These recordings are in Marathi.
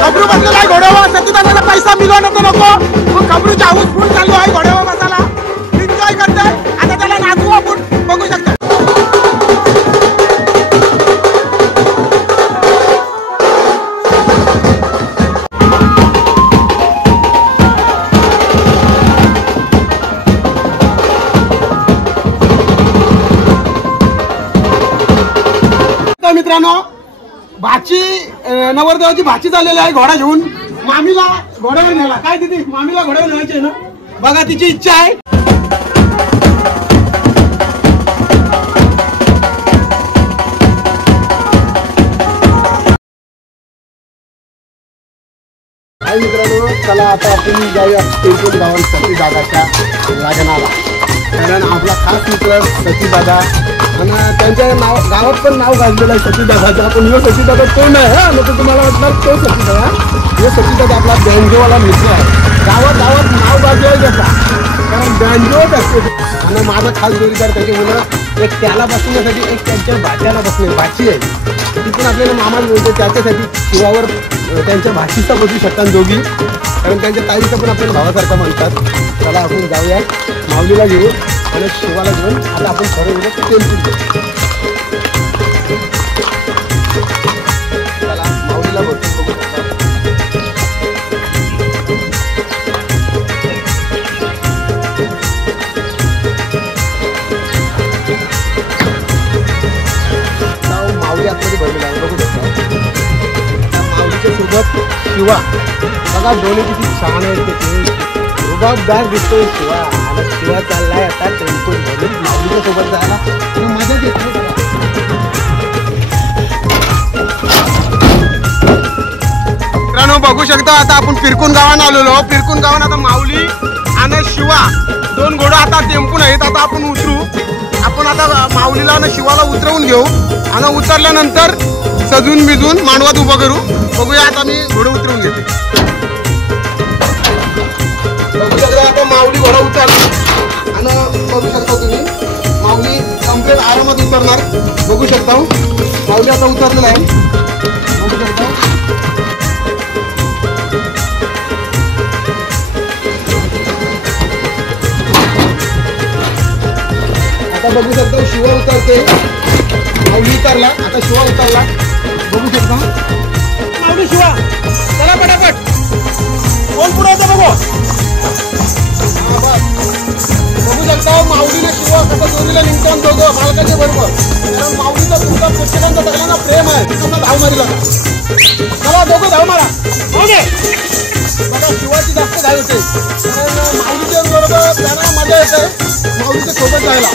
खबरू बसलेला आहे घोड्यावर. सतीदादाला पैसा मिळवा नको मग खबरूचा हाऊस फुल चालू आहे घोड्यावर बसायला. एन्जॉय करतोय. आता त्याला नाचवू आपण बघू शकता. मित्रांनो भाची नवरदेवाची भाची झालेली आहे घोडा घेऊन. मामीला घोड्यावर नेला. काय तिथे मामीला घोड्यावर न्यायचे ना. बघा तिची इच्छा आहे. मित्रांनो चला आता आपण जाऊया तिरपूर गावात सतीदादाच्या लग्नाला. कारण आपला खास मित्र सतीदादा आणि त्यांच्या नाव गावात पण नाव गाजलेलं आहे सतीदादाचं. आपण हे सतीदादा कोण आहे हा नको तुम्हाला वाटणार तो सतीदादा. हे सतीदादा आपला बँजोवाला मित्र आहे. गावात नाव गाजलेलं त्याचा. कारण बँजोच असते. आणि माझा खास जोडीदार त्याच्या मुलं एक त्याला बसण्यासाठी एक त्यांच्या भाच्याला बसणे भाची आहे. तिथून आपल्याला मामा बोलतो त्याच्यासाठी शिवावर त्यांच्या भाषीचा बसू शकतात दोघी. कारण त्यांच्या ताईचं पण आपल्याला भावासारखं म्हणतात. चला आपण जाऊया माऊलीला घेऊ आणि शिवाला घेऊन आता आपण ठरवलं टेम्पल. चला माऊलीला बसून बघू शकता. माऊली आतमध्ये भरलेला आहे बघू शकता. माऊलीच्या सोबत शिवा बघा दोन्ही किती छान आहेत. ते रुबाबदार दिसतोय शिवा. आणि शिवा चाललाय आता टेम्पो भरून माऊलीच्या सोबत जायला मजा घेतली. मित्रांनो बघू शकता आता आपण फिरकून गावात आलेलो. फिरकून गावात आता माऊली आणि शिवा दोन घोडं आता टेम्पून आहेत. आता आपण उतरू. आपण आता माऊलीला आणि शिवाला उतरवून घेऊ आणि उतरल्यानंतर सजून बिजून मांडवात उभं करू. बघूया आता मी घोडं उतरवून घेते. बघू शकता आता माऊली घोडा उतरला आणि बघू शकता तुम्ही माऊली कम्प्लीट आरामात उतरणार. बघू शकता माऊली आता उतरलेला आहे. बघू शकता आता बघू शकता शिवा उतरते. माऊली उतरला. आता शिवा उतरला. बघू शकता माऊली शिवा चला पटापट. कोण पुढे होतं बघू. बघू शकता माऊलीने शिवा कसं दोन्हीला निघताना दोघं मालकाच्या बरोबर. कारण माऊलीचा तुमचा प्रेक्षकांचा सगळ्यांना प्रेम आहे. त्यांना धाव मारीला चला दोघं धाव मारा. बघा शिवाची जास्त धाव येते. कारण माऊलीच्या बरोबर त्यांना मजा येते माऊलीच्या सोबत जायला.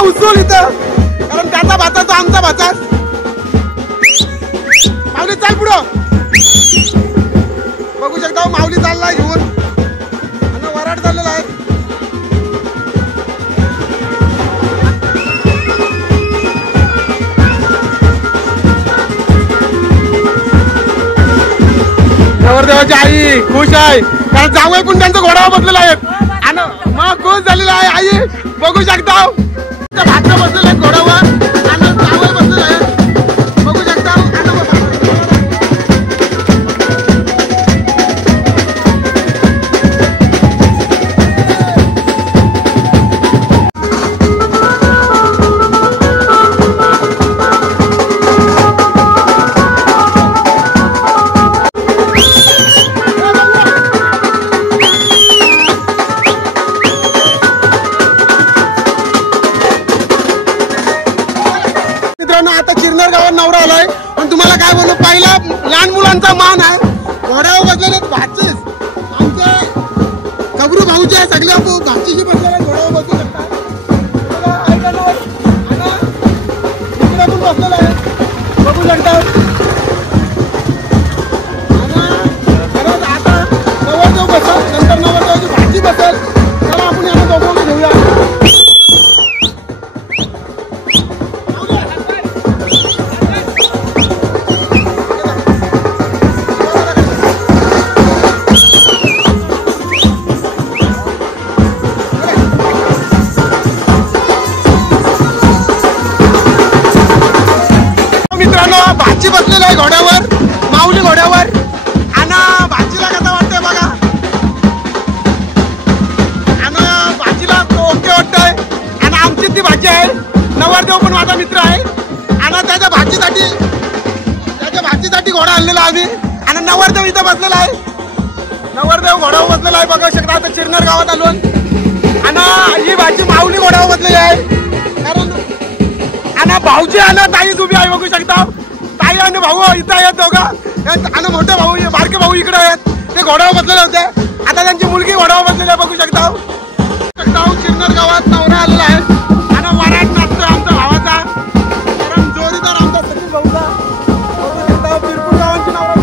उचल इथं, कारण त्याचा भाचा तो आमचा भाचा. माऊली चाल पुढं. बघू शकता माऊली चाललाय घेऊन आणि वराड चाललेला आहे. नवरदेवाची आई खुश आहे, कारण जावई पण त्यांचा घोडावर बसलेला आहे आणि मग खुश झालेला आहे आई. बघू शकता भात बसलेला आहे घोडावर आणि जावई बसलेला आहे. बघू शकता आता चिरनेर गावात नवरा आलाय. पण तुम्हाला काय बोलू, पहिला लहान मुलांचा मान आहे. घोड्यावर बसलेले भाचीस आमचे खबरू भाऊचे सगळे भाचीशी बसलेले घोड्यावर बसू शकतात. पण बसलेला आहे बघू शकता. खरंच आता नवरदेव बसल, नंतर नवरदेवाची भाची बसेल. चला आपण यांना दोघांना घेऊया. भाची बसलेला आहे घोड्यावर, माऊली घोड्यावर. आणि भाचीला कसं वाटतंय बघा, आणि भाचीला ओके वाटतंय. आणि आमची ती भाची आहे, नवरदेव पण माझा मित्र आहे. आणि त्याच्या भाचीसाठी घोडा आणलेला आम्ही. आणि नवरदेव इथं बसलेला आहे, नवरदेव घोड्यावर बसलेला आहे. बघू शकता आता चिरनेर गावात आलो आणि ही भाची माऊली घोड्यावर बसलेली आहे. कारण आणि भाऊजी आणि ताईच उभी आहे. बघू शकता ताई आणि भाऊ इथं आहेत दोघं, आणि मोठे भाऊ बारके भाऊ इकडे आहेत. ते घोड्यावर बसलेले होते, आता त्यांची मुलगी घोड्यावर बसलेली आहे. बघू शकता चिरनेर गावात नवरा आलेला आहे आणि वराड नाचतोय आमचा भावाचा, कारण जोरीदार आमचा सचिन भाऊचा. बघू शकता पिरपूर गावांची नवरा.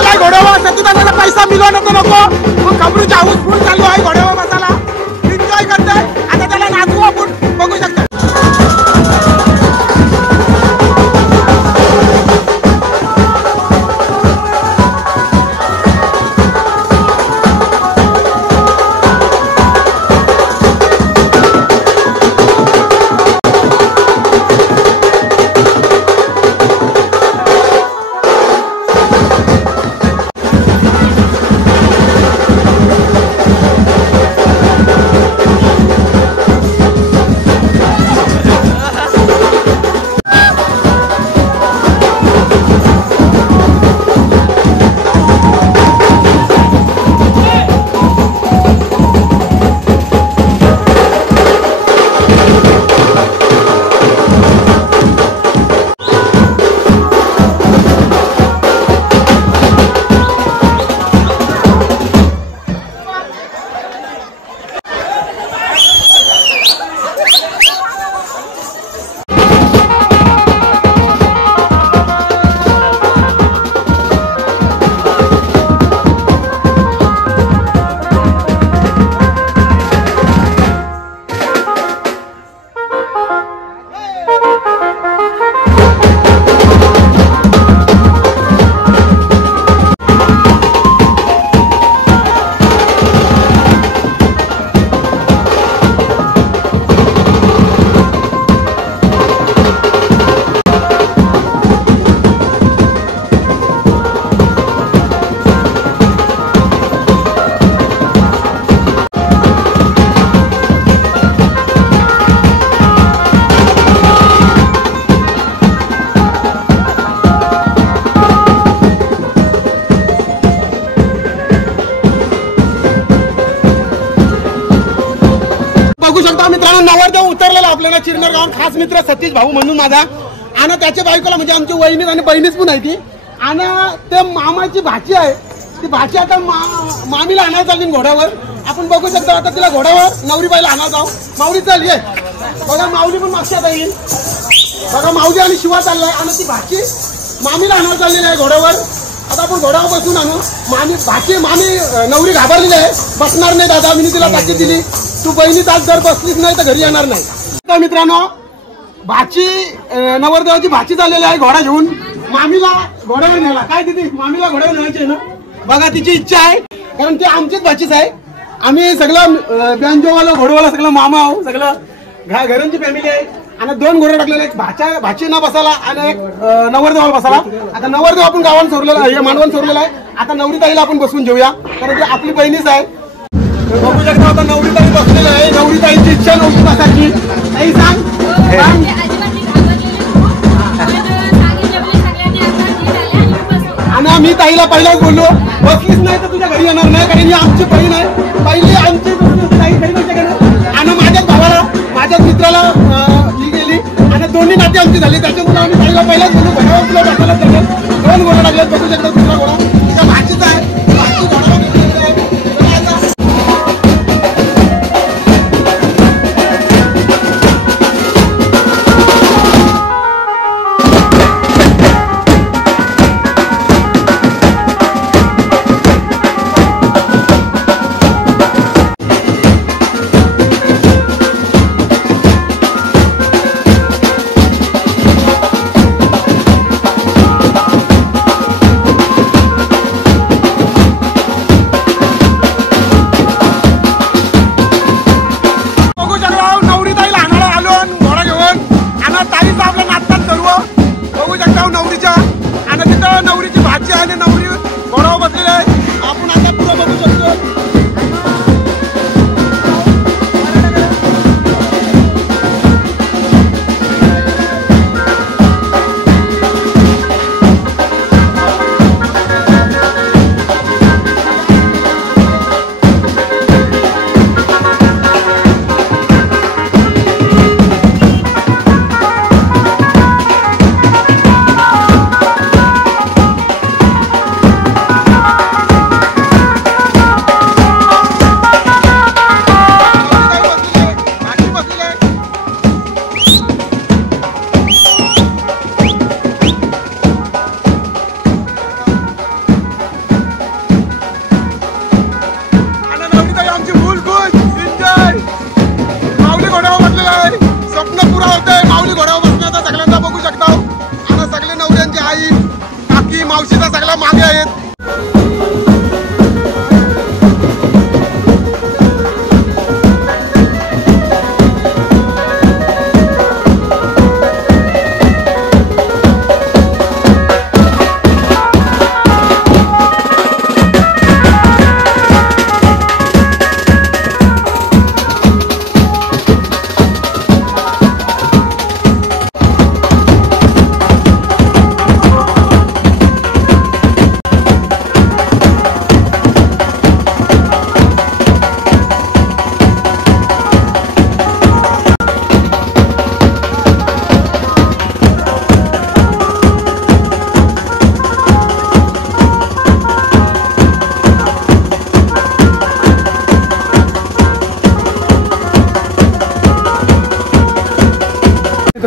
बसलेला आहे घोड्यावर. सतीदादाला पैसा मिळवा नको नको मग खबरूचा हाऊस फुल चालू आहे घोड्यावर बसायला. एन्जॉय करतोय. आता त्याला नाचवू आपण बघू शकता. बघू शकता मित्रांनो नवरदेव उतरलेला आपल्याला चिरनेर गावात खास मित्र सतीश भाऊ म्हणून माझा आणि त्याच्या बायकोला म्हणजे आमची वहिनी आणि बहिणीच पण आहे ती आणि ते मामाची भाची आहे. ती भाची आता मामीला आणायला चालली घोड्यावर. आपण बघू शकतो आता तिला घोड्यावर नवरी बाईला आणायला जाऊ. माऊली चाल ये बघा माऊली पण मागची आता येईल बघा. माऊली आणि शिवा चाललाय आणि ती भाची मामीला आणायला चाललेली आहे घोड्यावर. आता आपण घोड्यावर बसून आणू. मामी नवरी घाबरलेली आहे बसणार नाही दादा. मी तिला ताकीद दिली तू बहिणी तास जर बसलीच नाही तर घरी येणार नाही. तर मित्रांनो भाची नवरदेवाची भाची चाललेली आहे घोडा घेऊन. मामीला घोड्यावर नेला काय तिथे मामीला घोड्यावर न्यायचे ना बघा. तिची इच्छा आहे कारण ती आमचीच भाचीच आहे. आम्ही सगळं बँजोवाला घोडवाला सगळं मामा आहो सगळं घरांची फॅमिली आहे. आणि 2 घोडे टाकलेले एक भाचीना बसायला आणि एक नवरदेवाला बसायला. आता नवरदेव आपण गावाला सोडलेला आहे मांडवण सोडलेला आहे. आता नवरी ताईला आपण बसून घेऊया कारण ती आपली बहिणीच आहे. बघू शकता आता नवरी ताई बसलेली आहे. नवरी ताईची इच्छा नव्हती बसायची. ताई सांग आणि मी ताईला पहिलाच बोललो बसलीच नाही तर तुझ्या घरी येणार नाही कारण ही आमची बहीण आहे. पहिली आमची आणि माझ्याच भावाला माझ्याच मित्राला ही गेली आणि दोन्ही नाती आमची झाली. त्याच्यामुळे आम्ही ताईला पहिलाच बोललो घोड्यावर तुला बसायला लागेल. 2 घोडे टाकले बघू शकता. दुसरा घोडा त्या भाचीचा आहे.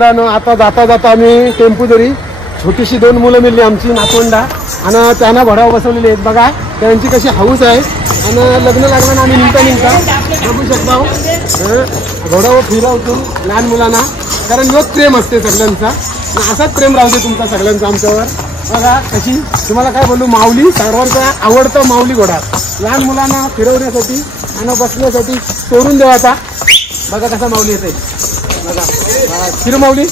मित्रांनो आता जाता जाता आम्ही टेम्पो जरी छोटीशी 2 मुलं मिळली आमची नातवंडा आणि त्यांना घोड्यावर बसवलेले आहेत बघा. त्यांची कशी हाऊस आहे आणि लग्न लागलं ना आम्ही निघता बघू शकता घोड्यावर फिरवतो लहान मुलांना. कारण योच प्रेम असते सगळ्यांचा आणि असाच प्रेम राहू दे तुमचा सगळ्यांचा आमच्यावर. बघा कशी तुम्हाला काय बोलू माऊली सर्वांचा आवडता माऊली घोडा लहान मुलांना फिरवण्यासाठी आणि बसण्यासाठी सोडून देवाचा. बघा कसा माऊली येते बघा फिर माऊली.